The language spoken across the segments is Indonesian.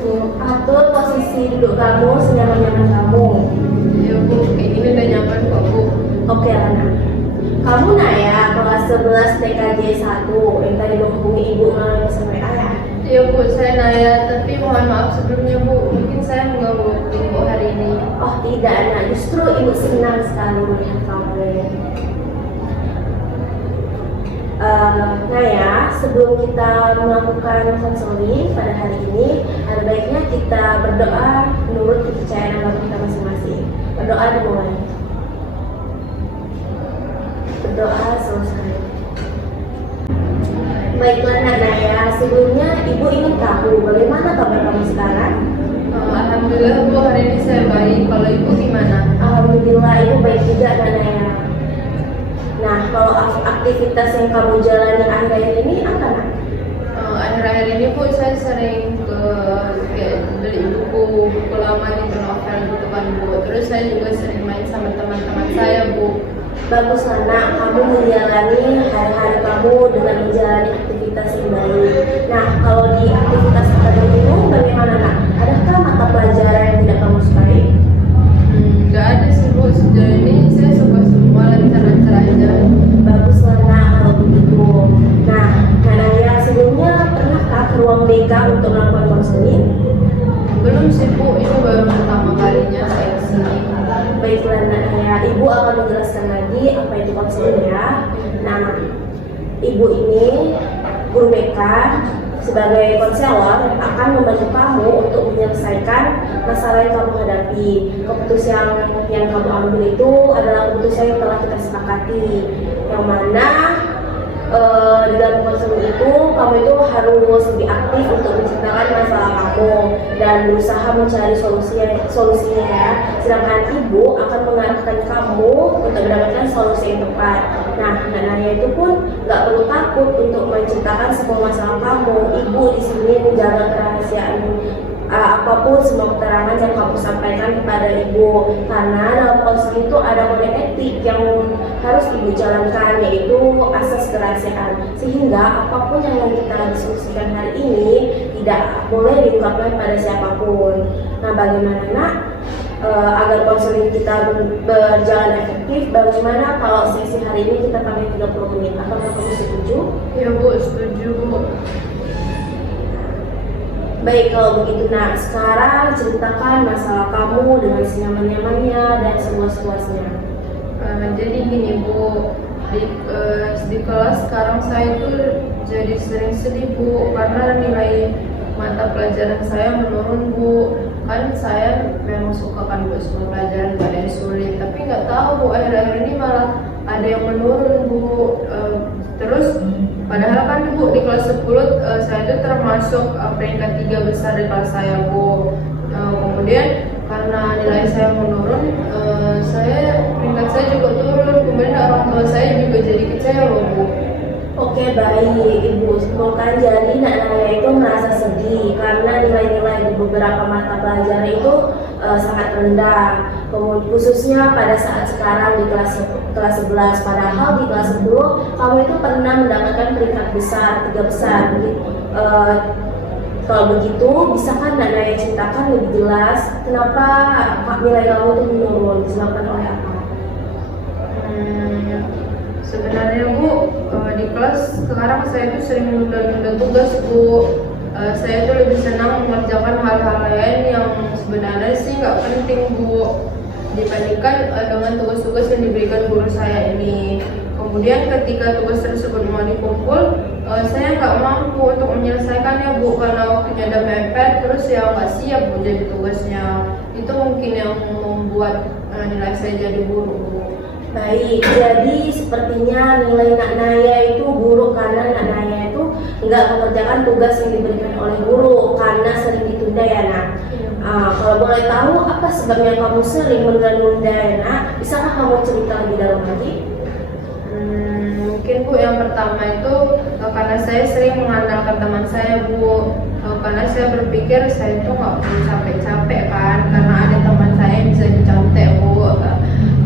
Bu. Atur posisi duduk kamu senyaman-nyaman kamu. Ya Bu, kayak gini udah nyaman kok Bu. Oke, Lana. Kamu Naya, kelas 11 TKJ 1 yang tadi menghubungi ibu melalui pesan WA ya? Iya Bu, saya Naya, tapi mohon maaf sebelumnya Bu, mungkin saya mengganggu Ibu hari ini. Oh tidak, Nak. Justru ibu senang sekali melihat kamu. Naya, sebelum kita melakukan konseling pada hari ini, ada baiknya kita berdoa menurut kepercayaan agama kita masing-masing. Berdoa dimulai. Berdoa selesai. Baiklah Nak Naya, sebelumnya ibu ingin tahu bagaimana kabar kamu sekarang? Alhamdulillah Bu, hari ini saya baik. Kalau Ibu gimana? Alhamdulillah ibu baik juga Nak Naya. Nah, kalau aktivitas yang kamu jalani akhir-akhir ini apa Nak? Akhir-akhir ini Bu, saya sering kayak beli buku lama di novel gitu kan Bu. Terus saya juga sering main sama teman-teman saya Bu. Baguslah Nak, kamu menjalani hari-hari kamu dengan menjalani aktivitas yang baik. Nah, kalau di aktivitas akademik itu bagaimana Nak? Adakah mata pelajaran yang tidak kamu sukai? Nggak ada sih Bu, sejauh ini saya suka semua lancar-lancar aja. Baguslah Nak kalau begitu. Nah, Naya sebelumnya pernahkah ke ruang BK untuk melakukan konseling? Belum sih Bu, ini baru pertama kalinya saya kesini. Baiklah Naya, ibu akan menjelaskan lagi apa itu konseling ya. Nah, ibu ini guru BK sebagai konselor akan membantu kamu untuk menyelesaikan masalah yang kamu hadapi. Keputusan yang kamu ambil itu adalah keputusan yang telah kita sepakati, yang mana di dalam konseling itu kamu itu harus lebih aktif untuk menceritakan masalah kamu dan berusaha mencari solusinya ya. Sedangkan ibu akan mengarahkan kamu untuk mendapatkan solusi yang tepat. Nah, Naya itu pun nggak perlu takut untuk menceritakan semua masalah kamu. Ibu di sini menjaga kerahasiaan apapun semua keterangan yang kamu sampaikan kepada ibu, karena dalam konseling itu ada kode etik yang harus ibu jalankan, yaitu asas kerahasiaan, sehingga apapun yang kita diskusikan hari ini tidak boleh diungkapkan pada siapapun. Nah, bagaimana Nak? Agar konseling kita berjalan efektif, bagaimana kalau sesi hari ini kita pakai 30 menit? Apakah kamu setuju? Ya Bu, setuju Bu. Baik, kalau begitu Nak, sekarang ceritakan masalah kamu dengan senyaman-nyamannya dan seluas-luasnya. Jadi gini Bu, di kelas sekarang saya itu jadi sering sedih Bu, karena nilai mata pelajaran saya menurun Bu. Kan saya memang suka kan Bu semua pelajaran, pada yang sulit, tapi nggak tahu Bu, akhir-akhir ini malah ada yang menurun Bu. Terus padahal kan Bu di kelas 10 saya itu termasuk peringkat 3 besar di kelas saya Bu. Kemudian karena nilai saya menurun, peringkat saya juga turun. Kemudian orang tua saya juga jadi kecewa Bu. Oke, baik Ibu simpulkan, jadi Nak Naya itu merasa sedih karena nilai-nilai di beberapa mata pelajaran itu sangat rendah, khususnya pada saat sekarang di kelas 11. Padahal di kelas 10 kamu itu pernah mendapatkan peringkat besar, 3 besar. Kalau begitu, bisakah Nak Naya ceritakan lebih jelas kenapa nilai kamu itu menurun, disebabkan oleh apa? Sebenarnya Bu, di kelas sekarang saya itu sering menunda-nunda tugas Bu. Saya itu lebih senang mengerjakan hal-hal lain yang sebenarnya sih nggak penting Bu, dibandingkan dengan tugas-tugas yang diberikan guru saya ini. Kemudian ketika tugas tersebut mau dikumpul, saya nggak mampu untuk menyelesaikannya Bu, karena waktunya udah mepet, terus ya nggak siap Bu jadi tugasnya. Itu mungkin yang membuat nilai saya jadi buruk Bu. Baik, jadi sepertinya nilai Nak Naya itu buruk karena Nak Naya itu nggak mengerjakan tugas yang diberikan oleh guru karena sering ditunda ya Nak. Kalau boleh tahu apa sebabnya kamu sering menunda-nunda ya Nak? Bisakah kamu cerita lebih dalam lagi? Mungkin Bu, yang pertama itu karena saya sering mengandalkan teman saya Bu. Karena saya berpikir saya itu nggak perlu capek-capek kan, karena ada teman saya yang bisa dicontek Bu.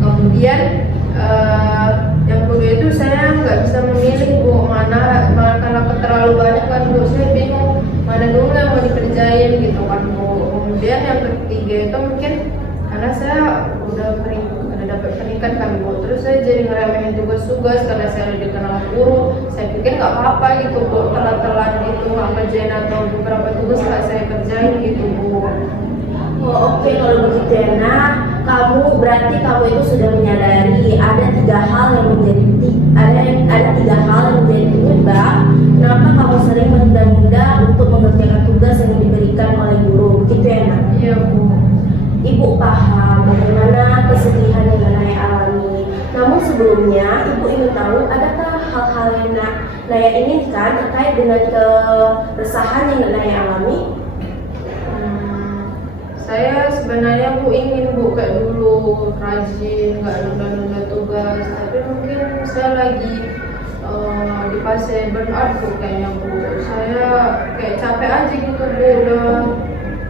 Kemudian yang kedua itu saya nggak bisa memilih Bu, mana karena terlalu banyak kan Bu, saya bingung mana dulu yang mau dikerjain gitu kan meningkat kan Bu. Terus saya jadi ngeremehin tugas-tugas karena saya udah dikenal guru. Saya pikir nggak apa-apa gitu Bu, telat-telat gitu nggak kerjain atau beberapa tugas nggak saya kerjain gitu Bu. Oh, oke, kalau begitu ya nak, berarti kamu itu sudah menyadari ada tiga hal yang menjadi ada tiga hal yang menjadi penyebab kenapa kamu sering menunda-nunda untuk mengerjakan tugas yang diberikan oleh guru, begitu ya nak? Iya Bu. Ibu paham bagaimana kesedihan yang Naya alami. Namun sebelumnya, Ibu ingin tahu adakah hal-hal yang Naya inginkan terkait dengan keresahan yang Naya alami? Saya sebenarnya Bu ingin Bu kayak dulu rajin, nggak nunda-nunda tugas. Tapi mungkin saya lagi di fase burnout Bu kayaknya Bu. Saya kayak capek aja gitu Bu, udah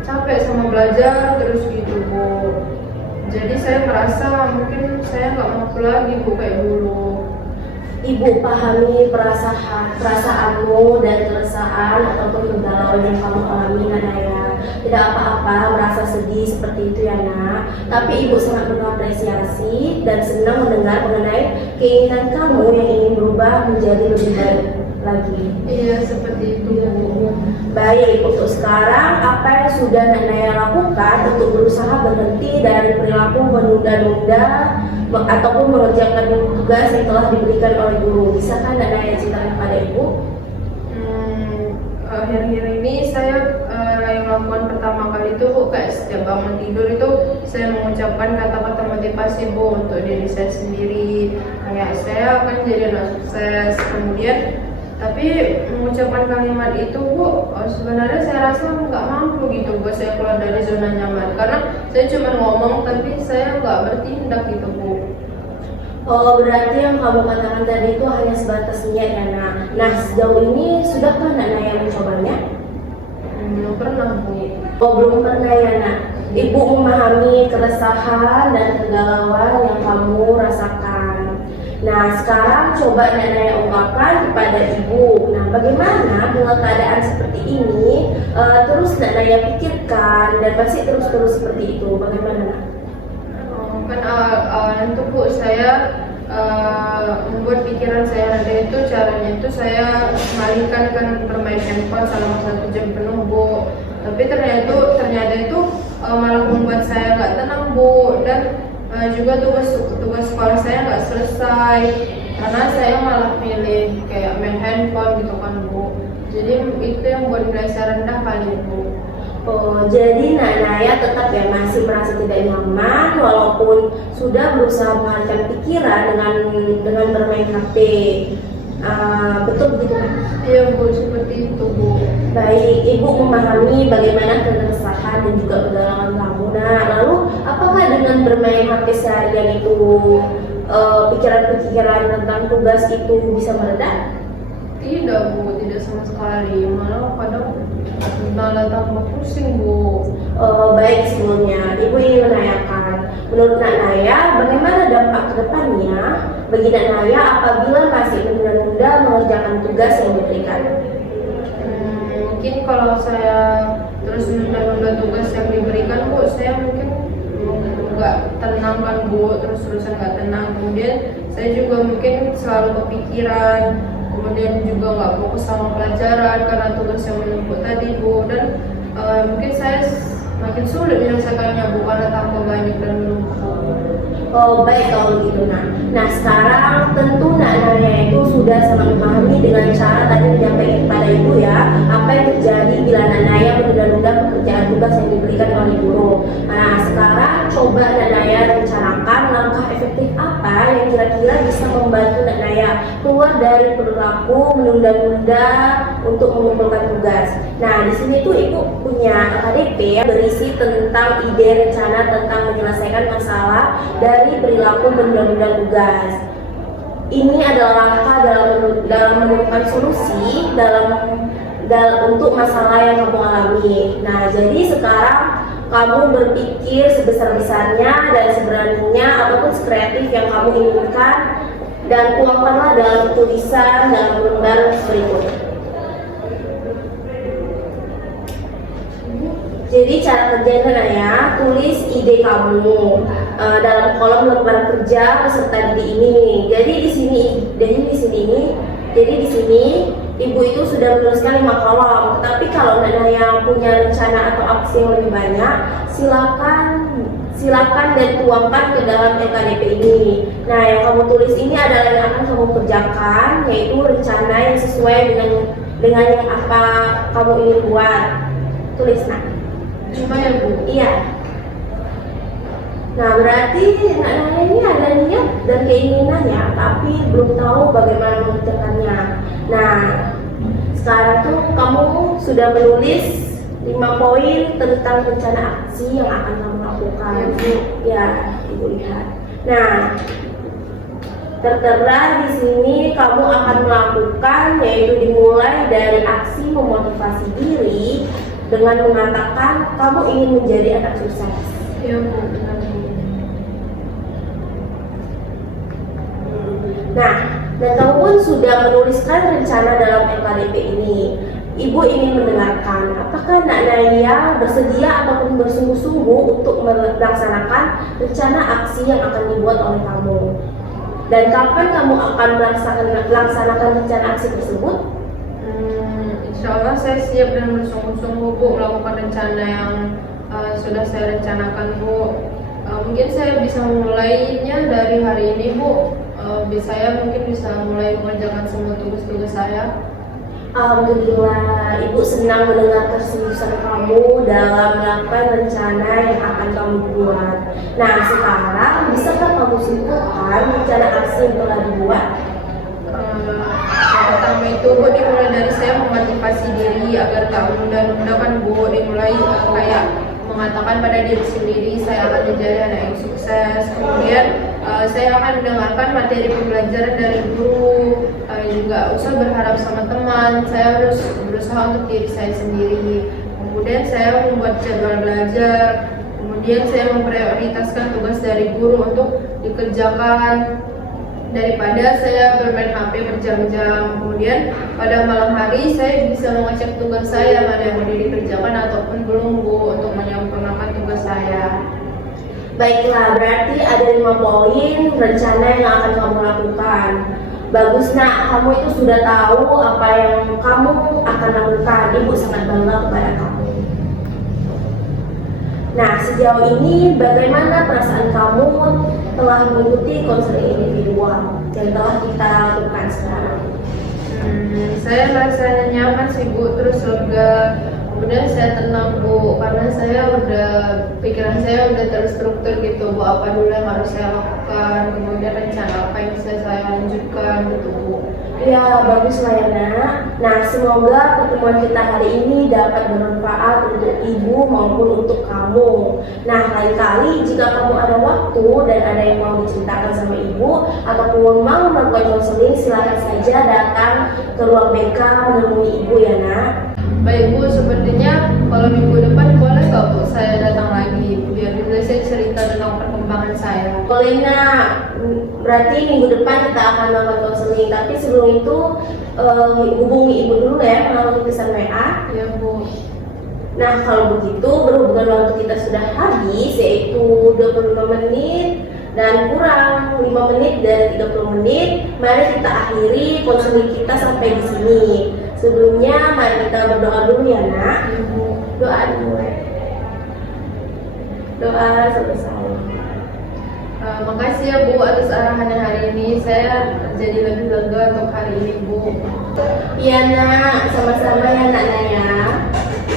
capek sama belajar terus gitu Bu. Jadi saya merasa mungkin saya nggak mampu lagi Bu kayak dulu. Ibu pahami perasaanmu dan keresahan ataupun kegalauan yang kamu alami Naya. Tidak apa-apa merasa sedih seperti itu ya nak. Tapi ibu sangat mengapresiasi dan senang mendengar mengenai keinginan kamu yang ingin berubah menjadi lebih baik lagi. Iya seperti itu Bu. Baik, untuk sekarang apa yang sudah Naya lakukan untuk berusaha berhenti dari perilaku menunda-nunda ataupun mengerjakan tugas yang telah diberikan oleh guru? Bisakah Naya ceritakan kepada ibu? Akhir-akhir ini saya yang lakukan pertama kali itu Bu, kayak setiap bangun tidur itu saya mengucapkan kata-kata motivasi Bu untuk diri saya sendiri, kayak saya akan jadi anak sukses. Kemudian tapi mengucapkan kalimat itu Bu, sebenarnya saya rasa nggak mampu gitu buat saya keluar dari zona nyaman, karena saya cuma ngomong tapi saya nggak bertindak gitu Bu. Oh, berarti yang kamu katakan tadi itu hanya sebatas niat ya nak. Nah, sejauh ini sudahkah Naya mencobanya? Belum pernah Bu. Oh, belum pernah ya nak. Ibu memahami keresahan dan kegalauan yang kamu rasakan. Nah, sekarang coba Naya ungkapkan kepada ibu. Nah, bagaimana dengan keadaan seperti ini terus Naya pikirkan dan masih terus seperti itu? Bagaimana nak? Kan itu Bu, saya membuat pikiran saya ada itu caranya itu saya mengalihkan kan bermain handphone selama 1 jam penuh Bu. Tapi ternyata itu malah membuat saya nggak tenang Bu, dan juga tugas sekolah saya nggak selesai karena saya malah pilih kayak main handphone gitu kan Bu. Jadi itu yang buat nilai saya rendah kali Bu. Oh, jadi Naya tetap ya masih merasa tidak nyaman walaupun sudah berusaha mengalihkan pikiran dengan bermain HP. Betul begitu kan? Iya Bu, seperti itu Bu. Baik, ibu memahami bagaimana keresahan dan juga kegalauan kamu. Nah, lalu apakah dengan bermain HP seharian itu pikiran-pikiran tentang tugas itu bisa mereda? Tidak Bu, tidak sama sekali. Malah kadang tambah pusing Bu. Baik, sebelumnya ibu ingin menanyakan, menurut Naya, bagaimana dampak kedepannya bagi Naya apabila masih menunda-nunda mengerjakan tugas yang diberikan? Mungkin kalau saya terus menunda-nunda tugas yang diberikan Bu, saya mungkin nggak tenang kan Bu, terus-terusan nggak tenang. Kemudian saya juga mungkin selalu kepikiran, kemudian juga nggak fokus sama pelajaran karena tugas yang menumpuk tadi Bu, dan mungkin saya makin sulit menyelesaikannya Bu karena tambah banyak dan menumpuk. Oh, baik kalau gitu nak. Nah, sekarang tentu Naya itu sudah sangat memahami dengan cara tadi menyampaikan kepada ibu ya apa yang terjadi bila Naya menunda-nunda pekerjaan tugas yang diberikan oleh guru. Nah, sekarang coba Naya rencanakan langkah efektif apa yang kira-kira bisa membantu Naya keluar dari perilaku menunda-nunda untuk mengumpulkan tugas. Nah, di sini tuh ibu punya KDP berisi tentang ide rencana tentang menyelesaikan masalah dari perilaku menunda-nunda tugas. Ini adalah langkah dalam menemukan solusi untuk masalah yang kamu alami. Nah, jadi sekarang kamu berpikir sebesar-besarnya dan seberaninya ataupun sekreatif yang kamu inginkan dan tuangkanlah dalam tulisan dalam lembar berikut. Jadi cara kerjanya ya, tulis ide kamu. dalam kolom lembar kerja peserta didik ini. Jadi di sini ibu itu sudah menuliskan 5 kolom. Tetapi kalau Naya punya rencana atau aksi yang lebih banyak, silakan dan tuangkan ke dalam LKDP ini. Nah, yang kamu tulis ini adalah yang akan kamu kerjakan, yaitu rencana yang sesuai dengan yang apa kamu ingin buat. Tulis, nak. Cuma ya Bu? Iya. Nah, berarti Naya ini ada niat dan keinginannya, tapi belum tahu bagaimana mengerjakannya. Nah, sekarang tuh kamu sudah menulis 5 poin tentang rencana aksi yang akan kamu lakukan. Ya, Ibu lihat. Nah, tertera di sini kamu akan melakukan, yaitu dimulai dari aksi memotivasi diri dengan mengatakan kamu ingin menjadi anak sukses. Ya Bu, benar Bu. Nah, dan kamu pun sudah menuliskan rencana dalam LKDP ini. Ibu ingin mendengarkan, apakah Nak Naya bersedia ataupun bersungguh-sungguh untuk melaksanakan rencana aksi yang akan dibuat oleh kamu? Dan kapan kamu akan melaksanakan rencana aksi tersebut? Insya Allah saya siap dan bersungguh-sungguh Bu melakukan rencana yang sudah saya rencanakan Bu. Mungkin saya bisa mulainya dari hari ini Bu. Saya mungkin bisa mulai mengerjakan semua tugas-tugas saya. Alhamdulillah, Ibu senang mendengar keseriusan kamu dalam melakukan rencana yang akan kamu buat. Nah, sekarang bisakah kamu simpulkan rencana aksi yang telah dibuat? Yang pertama itu Bu, dimulai dari saya memotivasi diri agar tak menunda-nunda kan Bu, dimulai kayak mengatakan pada diri sendiri saya akan menjadi anak yang sukses. Kemudian saya akan mendengarkan materi pembelajaran dari guru, juga usah berharap sama teman. Saya harus berusaha untuk diri saya sendiri. Kemudian saya membuat jadwal belajar. Kemudian saya memprioritaskan tugas dari guru untuk dikerjakan daripada saya bermain HP berjam-jam. Kemudian pada malam hari saya bisa mengecek tugas saya mana yang sudah dikerjakan ataupun belum Bu untuk menyempurnakan tugas saya. Baiklah, berarti ada 5 poin rencana yang akan kamu lakukan. Bagus Nak, kamu itu sudah tahu apa yang kamu akan lakukan. Ibu sangat bangga kepada kamu. Nah, sejauh ini bagaimana perasaan kamu telah mengikuti konseling individual yang telah kita lakukan sekarang? Saya rasanya nyaman sih Bu, terus juga kemudian saya tenang Bu, karena pikiran saya udah terstruktur gitu Bu, apa dulu yang harus saya lakukan, kemudian rencana apa yang bisa saya lanjutkan gitu Bu. Ya, baguslah ya Nak. Nah, semoga pertemuan kita hari ini dapat bermanfaat untuk Ibu maupun untuk kamu. Nah, lain kali jika kamu ada waktu dan ada yang mau diceritakan sama Ibu ataupun mau melakukan konseling, silakan saja datang ke ruang BK menemui Ibu ya Nak. Baik Bu, sepertinya kalau minggu depan boleh nggak Bu saya datang lagi biar bisa saya cerita tentang perkembangan saya. Boleh Nak, berarti minggu depan kita akan melakukan konseling. Tapi sebelum itu hubungi Ibu dulu ya melalui pesan WA. Ya Bu. Nah, kalau begitu berhubungan waktu kita sudah habis, yaitu 25 menit dan kurang 5 menit dan 30 menit. Mari kita akhiri konseling kita sampai di sini. Sebelumnya mari kita berdoa dulu ya Nak. Doa dulu. Doa selesai. Makasih ya Bu atas arahannya hari ini. Saya jadi lebih lega untuk hari ini Bu. Iya Nak, sama-sama ya Nak Naya.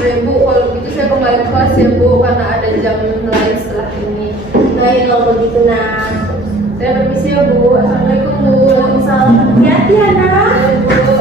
Baik Bu, kalau begitu saya kembali ke kelas ya Bu, karena ada jam lain setelah ini. Baik kalau begitu Nak. Saya permisi ya Bu. Assalamualaikum Bu. Waalaikumsalam. Hati-hati ya Nak. Baik Bu.